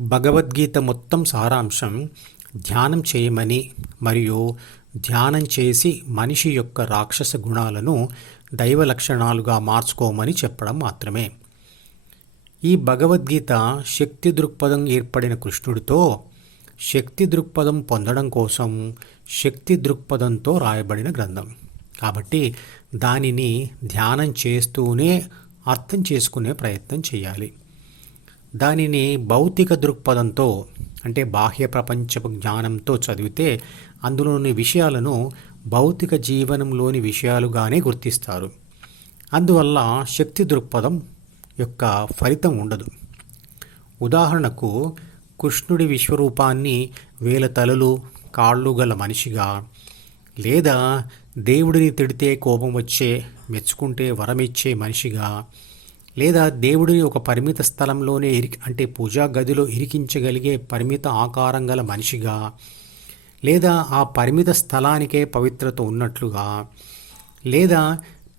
భగవద్గీత మొత్తం సారాంశం ధ్యానం చేయమని మరియు ధ్యానం చేసి మనిషి యొక్క రాక్షస గుణాలను దైవ లక్షణాలుగా మార్చుకోమని చెప్పడం మాత్రమే. ఈ భగవద్గీత శక్తి దృక్పథం ఏర్పడిన కృష్ణుడితో శక్తి దృక్పథం పొందడం కోసం శక్తి దృక్పథంతో రాయబడిన గ్రంథం. కాబట్టి దానిని ధ్యానం చేస్తూనే అర్థం చేసుకునే ప్రయత్నం చేయాలి. దానిని భౌతిక దృక్పథంతో అంటే బాహ్య ప్రపంచపు జ్ఞానంతో చదివితే అందులోని విషయాలను భౌతిక జీవనంలోని విషయాలుగానే గుర్తిస్తారు. అందువల్ల శక్తి దృక్పథం యొక్క ఫలితం ఉండదు. ఉదాహరణకు కృష్ణుడి విశ్వరూపాన్ని వేల తలలు కాళ్ళు గల మనిషిగా లేదా దేవుడిని తిడితే కోపం వచ్చే మెచ్చుకుంటే వరమిచ్చే మనిషిగా లేదా దేవుడిని ఒక పరిమిత స్థలంలోనే ఇరి అంటే పూజా గదిలో ఇరికించగలిగే పరిమిత ఆకారం గల మనిషిగా లేదా ఆ పరిమిత స్థలానికే పవిత్రత ఉన్నట్లుగా లేదా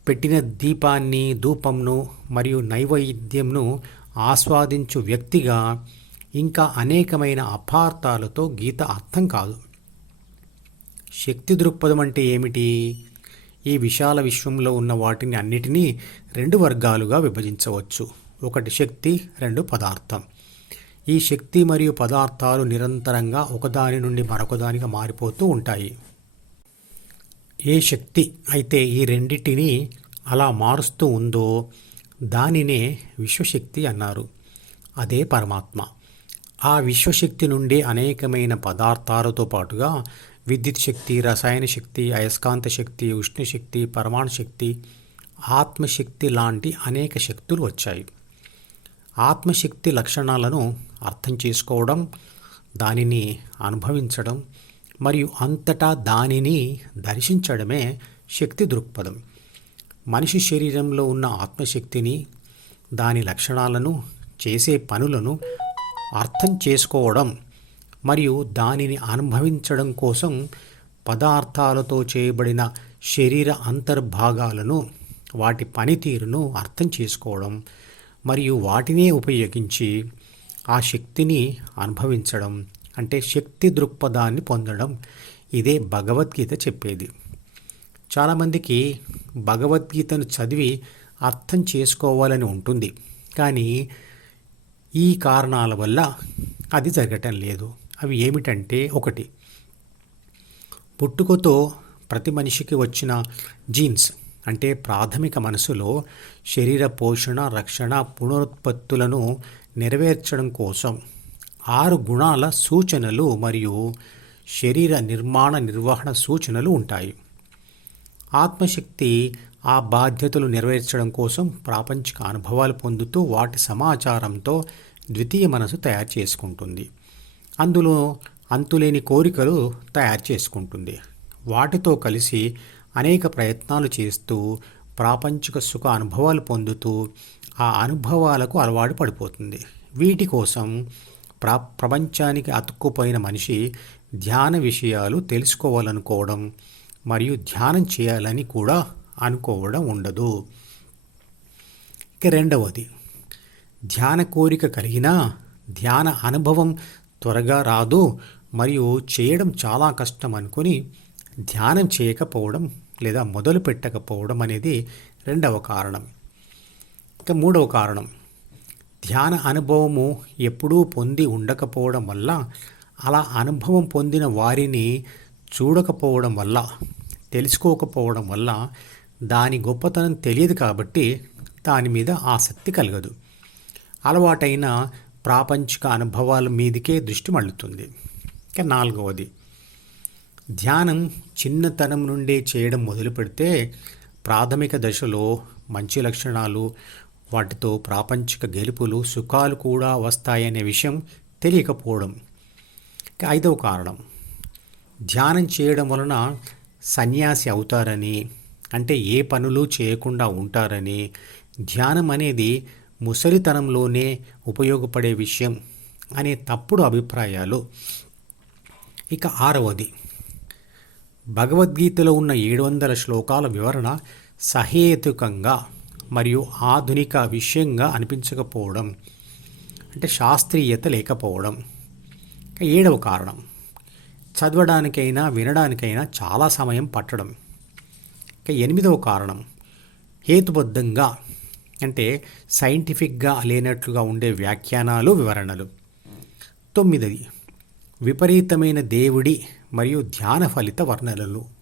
పెట్టిన దీపాన్ని ధూపంను మరియు నైవేద్యంను ఆస్వాదించు వ్యక్తిగా ఇంకా అనేకమైన అపార్థాలతో గీత అర్థం కాదు. శక్తి దృక్పథం అంటే ఏమిటి? ఈ విశాల విశ్వంలో ఉన్న వాటిని అన్నిటినీ రెండు వర్గాలుగా విభజించవచ్చు. ఒకటి శక్తి రెండు పదార్థం. ఈ శక్తి మరియు పదార్థాలు నిరంతరంగా ఒకదాని నుండి మరొకదానికి మారిపోతూ ఉంటాయి. ఏ శక్తి అయితే ఈ రెండింటిని అలా మారుస్తూ ఉందో దానినే విశ్వశక్తి అన్నారు. అదే పరమాత్మ. ఆ విశ్వశక్తి నుండి అనేకమైన పదార్థాలతో పాటుగా విద్యుత్ శక్తి రసాయన శక్తి అయస్కాంత శక్తి ఉష్ణశక్తి పరమాణు శక్తి ఆత్మశక్తి లాంటి అనేక శక్తులు వచ్చాయి. ఆత్మశక్తి లక్షణాలను అర్థం చేసుకోవడం దానిని అనుభవించడం మరియు అంతటా దానిని దర్శించడమే శక్తి దృక్పథం. మనిషి శరీరంలో ఉన్న ఆత్మశక్తిని దాని లక్షణాలను చేసే పనులను అర్థం చేసుకోవడం మరియు దానిని అనుభవించడం కోసం పదార్థాలతో చేయబడిన శరీర అంతర్భాగాలను వాటి పనితీరును అర్థం చేసుకోవడం మరియు వాటినే ఉపయోగించి ఆ శక్తిని అనుభవించడం అంటే శక్తి దృక్పథాన్ని పొందడం. ఇదే భగవద్గీత చెప్పేది. చాలామందికి భగవద్గీతను చదివి అర్థం చేసుకోవాలని ఉంటుంది. కానీ ఈ కారణాల వల్ల అది జరగటం లేదు. అవి ఏమిటంటే ఒకటి పుట్టుకతో ప్రతి మనిషికి వచ్చిన జీన్స్ అంటే ప్రాథమిక మనసులో శరీర పోషణ రక్షణ పునరుత్పత్తులను నెరవేర్చడం కోసం ఆరు గుణాల సూచనలు మరియు శరీర నిర్మాణ నిర్వహణ సూచనలు ఉంటాయి. ఆత్మశక్తి ఆ బాధ్యతలు నెరవేర్చడం కోసం ప్రాపంచిక అనుభవాలు పొందుతూ వాటి సమాచారంతో ద్వితీయ మనసు తయారు చేసుకుంటుంది. అందులో అంతులేని కోరికలు తయారు చేసుకుంటుంది. వాటితో కలిసి అనేక ప్రయత్నాలు చేస్తూ ప్రాపంచిక సుఖ అనుభవాలు పొందుతూ ఆ అనుభవాలకు అలవాటు పడిపోతుంది. వీటి కోసం ప్రా ప్రపంచానికి అతుక్కుపోయిన మనిషి ధ్యాన విషయాలు తెలుసుకోవాలనుకోవడం మరియు ధ్యానం చేయాలని కూడా అనుకోవడం ఉండదు. ఇక రెండవది ధ్యాన కోరిక కలిగినా ధ్యాన అనుభవం త్వరగా రాదు మరియు చేయడం చాలా కష్టం అనుకొని ధ్యానం చేయకపోవడం లేదా మొదలు పెట్టకపోవడం అనేది రెండవ కారణం. ఇక మూడవ కారణం. ధ్యాన అనుభవము ఎప్పుడూ పొంది ఉండకపోవడం వల్ల అలా అనుభవం పొందిన వారిని చూడకపోవడం వల్ల తెలుసుకోకపోవడం వల్ల దాని గొప్పతనం తెలియదు కాబట్టి దాని మీద ఆసక్తి కలగదు. అలవాటైన ప్రాపంచిక అనుభవాల మీదకే దృష్టి మళ్ళుతుంది. ఇక నాలుగవది. ధ్యానం చిన్నతనం నుండే చేయడం మొదలు పెడితే ప్రాథమిక దశలో మంచి లక్షణాలు వాటితో ప్రాపంచిక గెలుపులు సుఖాలు కూడా వస్తాయనే విషయం తెలియకపోవడం. ఐదవ కారణం. ధ్యానం చేయడం వలన సన్యాసి అవుతారని అంటే ఏ పనులు చేయకుండా ఉంటారని ధ్యానం అనేది ముసలితనంలోనే ఉపయోగపడే విషయం అనే తప్పుడు అభిప్రాయాలు. ఇక ఆరవది. భగవద్గీతలో ఉన్న ఏడు వందల శ్లోకాల వివరణ సహేతుకంగా మరియు ఆధునిక విషయంగా అనిపించకపోవడం అంటే శాస్త్రీయత లేకపోవడం ఏడవ కారణం. చదవడానికైనా వినడానికైనా చాలా సమయం పట్టడం. ఇక ఎనిమిదవ కారణం. హేతుబద్ధంగా అంటే సైంటిఫిక్గా లేనట్లుగా ఉండే వ్యాఖ్యానాలు వివరణలు. తొమ్మిదది. విపరీతమైన దేవుడి మరియు ధ్యాన ఫలిత వర్ణనలు.